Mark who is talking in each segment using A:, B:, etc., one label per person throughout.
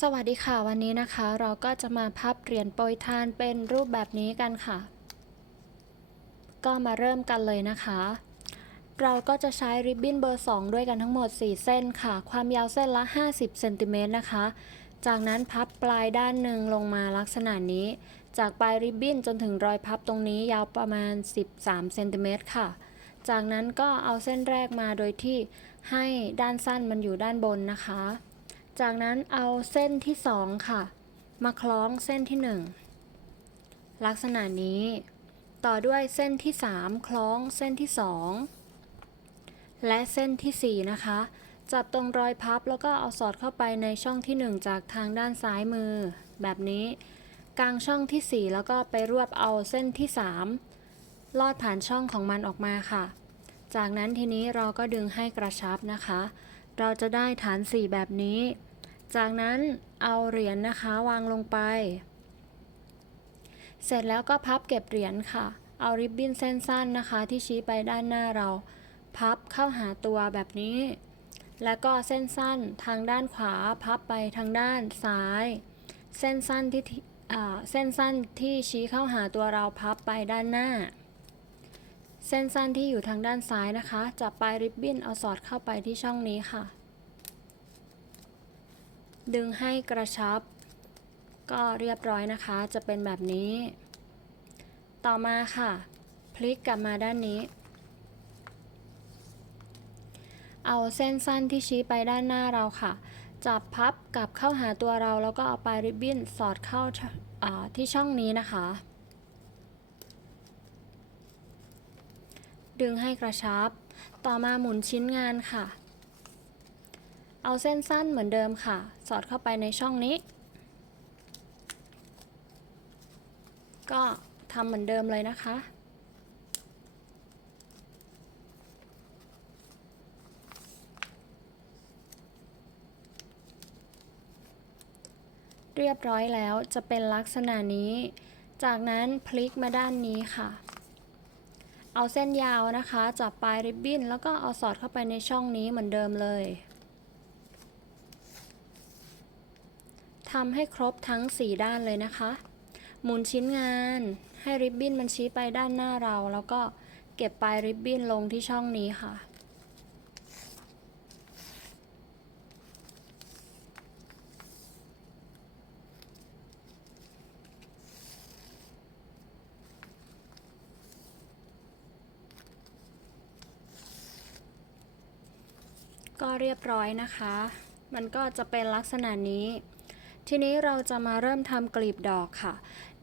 A: สวัสดีค่ะวันนี้นะคะ เราก็จะมาพับเหรียญโปรยทานเป็นรูปแบบนี้กันค่ะ ก็มาเริ่มกันเลยนะคะ เราก็จะใช้ริบบิ้นเบอร์ 2 ด้วยกันทั้งหมด 4 เส้นค่ะ ความยาวเส้นละ 50เซนติเมตรนะคะ จากนั้นพับปลายด้านหนึ่งลงมาลักษณะนี้ จากปลายริบบิ้นจนถึงรอยพับตรงนี้ยาวประมาณ 13เซนติเมตรค่ะ จากนั้นก็เอาเส้นแรกมาโดยที่ให้ด้านสั้นมันอยู่ด้านบนนะคะ จากนั้นเอาเส้นที่2ค่ะ มาคล้องเส้นที่1ลักษณะนี้ ต่อด้วยเส้นที่3คล้องเส้นที่2และเส้นที่สี่นะคะ จับตรงรอยพับแล้วก็เอาสอดเข้าไปในช่องที่1จากทางด้านซ้ายมือ แบบนี้กลางช่องที่4แล้วก็ไปรวบเอาเส้นที่3ลอดผ่านช่องของมันออกมาค่ะ จากนั้นทีนี้เราก็ดึงให้กระชับนะคะ เราจะได้ฐาน4แบบนี้ จากนั้นเอาเหรียญนะคะวางลงไป เสร็จแล้วก็พับเก็บเหรียญค่ะ เอาริบบิ้นเส้นสั้นนะคะ ที่ชี้ไปด้านหน้าเรา พับเข้าหาตัวแบบนี้ แล้วก็เส้นสั้นทางด้านขวาพับไปทางด้านซ้าย เส้นสั้นที่เส้นสั้นที่ชี้เข้าหาตัวเราพับไปด้านหน้า เส้นสั้นที่อยู่ทางด้านซ้ายนะคะจับปลายริบบิ้นเอาสอดเข้าไปที่ช่องนี้ค่ะ ดึงให้กระชับ ก็เรียบร้อยนะคะ จะเป็นแบบนี้ ต่อมาค่ะ พลิกกลับมาด้านนี้ เอาเส้นสั้นที่ชี้ไปด้านหน้าเราค่ะ จับพับกลับเข้าหาตัวเราแล้วก็เอาปลายริบบิ้นสอดเข้าาที่ช่องนี้นะคะ ดึงให้กระชับ ต่อมาหมุนชิ้นงานค่ะ เอาเส้นสั้นเหมือนเดิมค่ะ สอดเข้าไปในช่องนี้ ก็ทำเหมือนเดิมเลยนะคะ เรียบร้อยแล้วจะเป็นลักษณะนี้ จากนั้นพลิกมาด้านนี้ค่ะ เอาเส้นยาวนะคะ จับปลายริบบิ้น แล้วก็เอาสอดเข้าไปในช่องนี้เหมือนเดิมเลย ทำให้ครบทั้ง 4 ด้านเลยนะคะ หมุนชิ้นงานให้ริบบิ้นมันชี้ไปด้านหน้าเรา แล้วก็เก็บปลายริบบิ้นลงที่ช่องนี้ค่ะ ก็เรียบร้อยนะคะ มันก็จะเป็นลักษณะนี้ ทีนี้เราจะมาเริ่มทำกลีบดอกค่ะ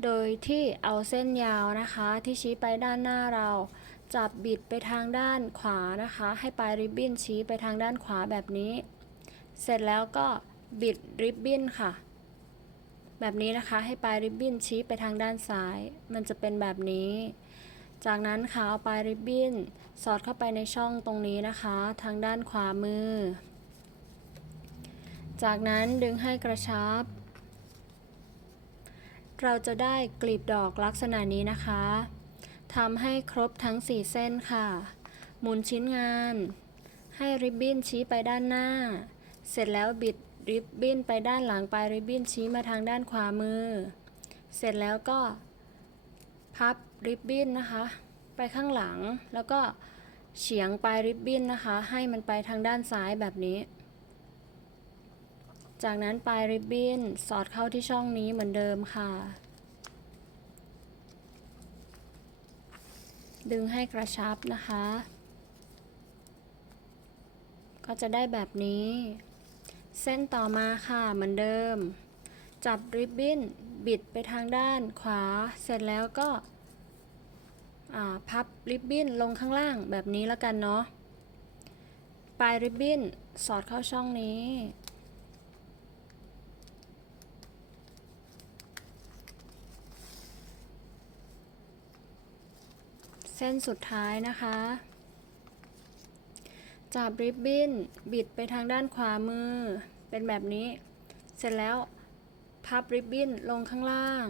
A: โดยที่เอาเส้นยาวนะคะ ที่ชี้ไปด้านหน้าเรา จับบิดไปทางด้านขวานะคะ ให้ปลายริบบิ้นชี้ไปทางด้านขวาแบบนี้ เสร็จแล้วก็บิดริบบิ้นค่ะ แบบนี้นะคะให้ปลายริบบิ้นชี้ไปทางด้านซ้าย มันจะเป็นแบบนี้ จากนั้นค่ะเอาปลายริบบิ้น สอดเข้าไปในช่องตรงนี้นะคะ ทางด้านขวามือ จากนั้นดึงให้กระชับ เราจะได้กลีบดอกลักษณะนี้นะคะทำให้ครบทั้ง 4 เส้นค่ะ หมุนชิ้นงาน ให้ริบบิ้นชี้ไปด้านหน้า เสร็จแล้วบิดริบบิ้นไปด้านหลังปลายริบบิ้นชี้มาทางด้านขวามือ เสร็จแล้วก็ พับริบบิ้นนะคะ ไปข้างหลังแล้วก็เฉียงปลายริบบิ้นนะคะ ให้มันไปทางด้านซ้ายแบบนี้ จากนั้นปลายริบบิ้นสอดเข้าที่ช่องนี้เหมือนเดิมค่ะ ดึงให้กระชับนะคะ ก็จะได้แบบนี้ เส้นต่อมาค่ะเหมือนเดิม จับริบบิ้นบิดไปทางด้านขวา เสร็จแล้วก็พับริบบิ้นลงข้างล่างแบบนี้แล้วกันเนาะ ปลายริบบิ้นสอดเข้าช่องนี้ ส้นสุดท้ายนะคะ จับริบบิ้นบิดไปทางด้านขวามือ เป็นแบบนี้ เสร็จแล้วพับริบบิ้นลงข้างล่าง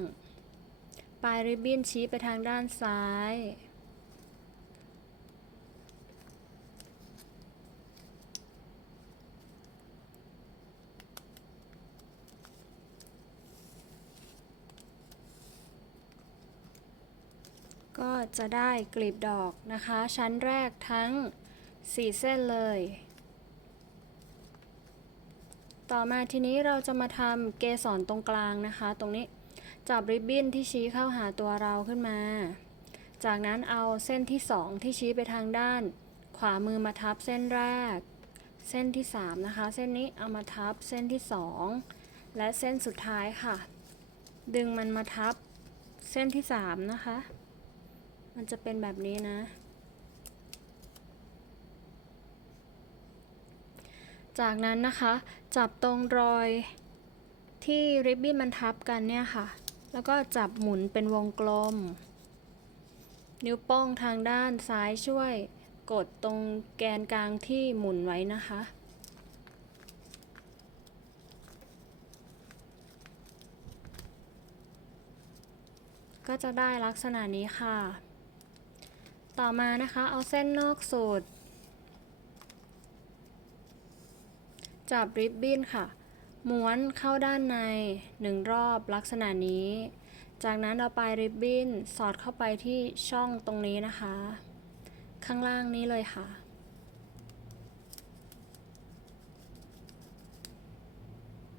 A: ปลายริบบิ้นชี้ไปทางด้านซ้าย จะได้กลีบดอกนะคะ ชั้นแรกทั้ง 4 เส้นเลย ต่อมาทีนี้เราจะมาทำเกสรตรงกลางนะคะ ตรงนี้จับริบบิ้นที่ชี้เข้าหาตัวเราขึ้นมา จากนั้นเอาเส้นที่ 2 ที่ชี้ไปทางด้าน ขวามือมาทับเส้นแรก เส้นที่ 3 นะคะ เส้นนี้เอามาทับเส้นที่ 2 และเส้นสุดท้ายค่ะ ดึงมันมาทับเส้นที่ 3 นะคะ มันจะเป็นแบบนี้นะ จากนั้นนะคะ จับตรงรอยที่ริบบิ้นมันทับกันเนี่ยค่ะ แล้วก็จับหมุนเป็นวงกลม นิ้วโป้งทางด้านซ้ายช่วยกดตรงแกนกลางที่หมุนไว้นะคะ ก็จะได้ลักษณะนี้ค่ะ ต่อมานะคะเอาเส้นนอกสุดจับริบบิ้นค่ะ ม้วนเข้าด้านในหนึ่งรอบลักษณะนี้ จากนั้นเอาปลายริบบิ้นสอดเข้าไปที่ช่องตรงนี้นะคะ ข้างล่างนี้เลยค่ะ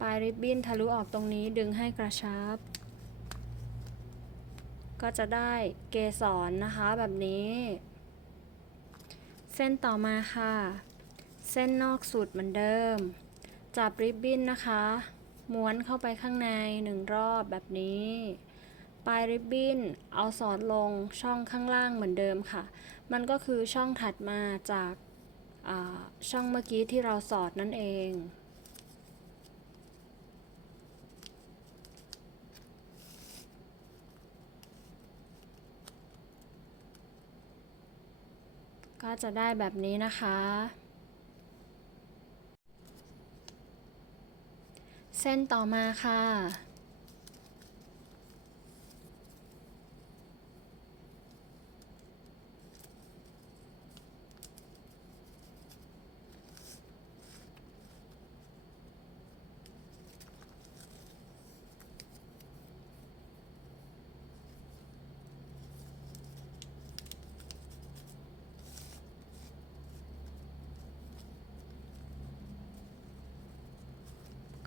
A: ปลายริบบิ้นทะลุออกตรงนี้ดึงให้กระชับ ก็จะได้เกสรนะคะแบบนี้ เส้นต่อมาค่ะ เส้นนอกสุดเหมือนเดิม จับริบบิ้นนะคะ ม้วนเข้าไปข้างในหนึ่งรอบแบบนี้ ปลายริบบิ้นเอาสอดลงช่องข้างล่างเหมือนเดิมค่ะ มันก็คือช่องถัดมาจากช่องเมื่อกี้ที่เราสอดนั่นเอง ก็จะได้แบบนี้นะคะ เส้นต่อมาค่ะ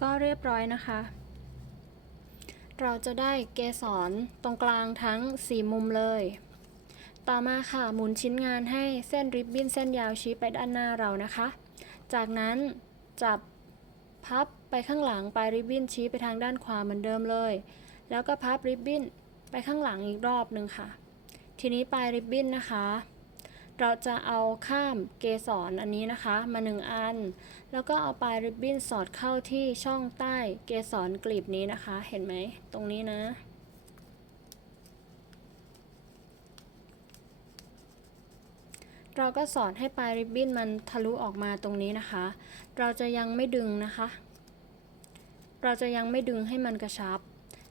A: ก็เรียบร้อยนะคะ เราจะได้เกสรตรงกลางทั้ง 4 มุมเลย ต่อมาค่ะหมุนชิ้นงานให้เส้นริบบิ้นเส้นยาวชี้ไปด้านหน้าเรานะคะ จากนั้นจับพับไปข้างหลังปลายริบบิ้นชี้ไปทางด้านขวาเหมือนเดิมเลย แล้วก็พับริบบิ้นไปข้างหลังอีกรอบหนึ่งค่ะ ทีนี้ปลายริบบิ้นนะคะ เราจะเอาข้ามเกสรอันนี้นะคะมาหนึ่งอัน แล้วก็เอาปลายริบบิ้นสอดเข้าที่ช่องใต้เกสรกลีบนี้นะคะ เห็นไหมตรงนี้นะ เราก็สอดให้ปลายริบบิ้นมันทะลุออกมาตรงนี้นะคะ เราจะยังไม่ดึงนะคะ เราจะยังไม่ดึงให้มันกระชับ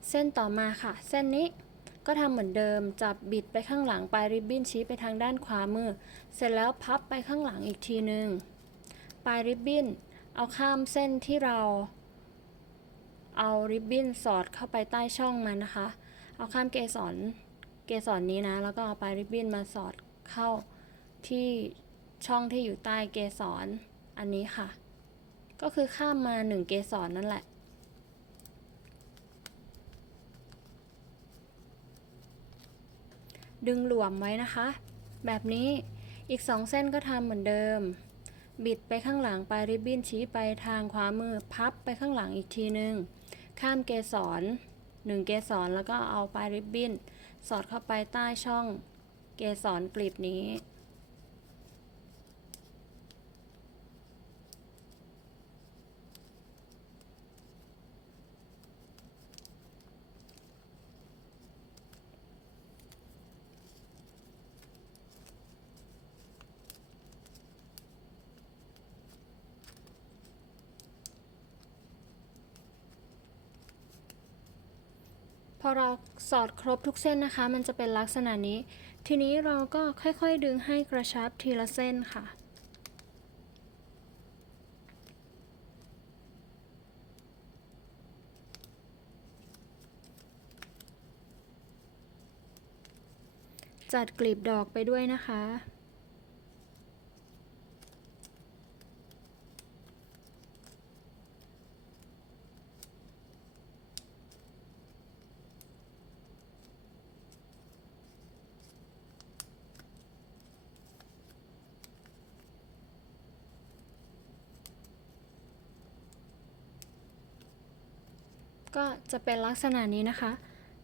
A: เส้นต่อมาค่ะ เส้นนี้ ก็ทำเหมือนเดิม จับบิดไปข้างหลังปลายริบบิ้นชี้ไปทางด้านขวามือ เสร็จแล้วพับไปข้างหลังอีกทีหนึ่งปลายริบบิ้น เอาข้ามเส้นที่เรา เอาริบบิ้นสอดเข้าไปใต้ช่องมันนะคะ เอาข้ามเกสรเกสรนี้นะ แล้วก็เอาปลายริบบิ้นมาสอดเข้าที่ช่องที่อยู่ใต้เกสรอันนี้ค่ะ ก็คือข้ามมาหนึ่งเกสรนั่นแหละ ดึงหลวมไว้นะคะ แบบนี้อีกสองเส้นก็ทำเหมือนเดิม บิดไปข้างหลังปลายริบบิ้นชี้ไปทางขวามือพับไปข้างหลังอีกทีนึง ข้ามเกสรหนึ่งเกสรแล้วก็เอาปลายริบบิ้น สอดเข้าไปใต้ช่องเกสรกลีบนี้ พอเราสอดครบทุกเส้นนะคะ มันจะเป็นลักษณะนี้ ทีนี้เราก็ค่อยๆดึงให้กระชับทีละเส้นค่ะ จัดกลีบดอกไปด้วยนะคะ ก็จะเป็นลักษณะนี้นะคะ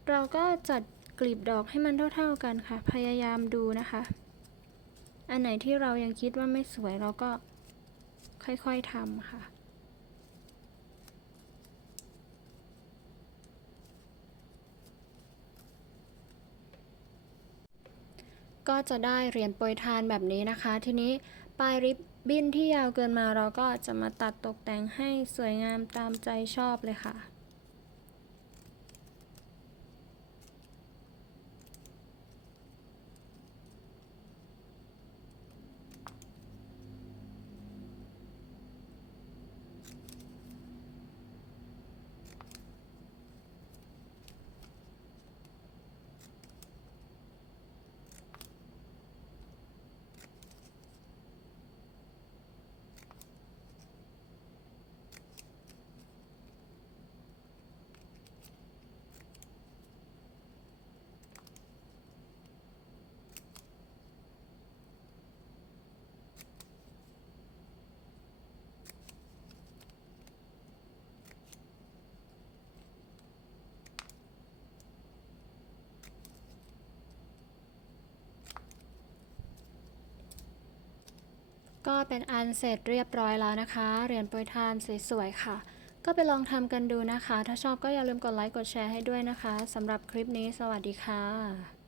A: เราก็จัดกลีบดอกให้มันเท่า ๆกันค่ะ พยายามดูนะคะ อันไหนที่เรายังคิดว่าไม่สวยเราก็ค่อยๆทำค่ะก็จะได้เหรียญโปรยทานแบบนี้นะคะ ทีนี้ปลายริบบิ้นที่ยาวเกินมาเราก็จะมาตัดตกแต่งให้สวยงามตามใจชอบเลยค่ะ ก็เป็นอันเสร็จเรียบร้อยแล้วนะคะ เหรียญโปรยทานสวยๆค่ะ ก็ไปลองทำกันดูนะคะ ถ้าชอบก็อย่าลืมกดไลค์กดแชร์ให้ด้วยนะคะสำหรับคลิปนี้สวัสดีค่ะ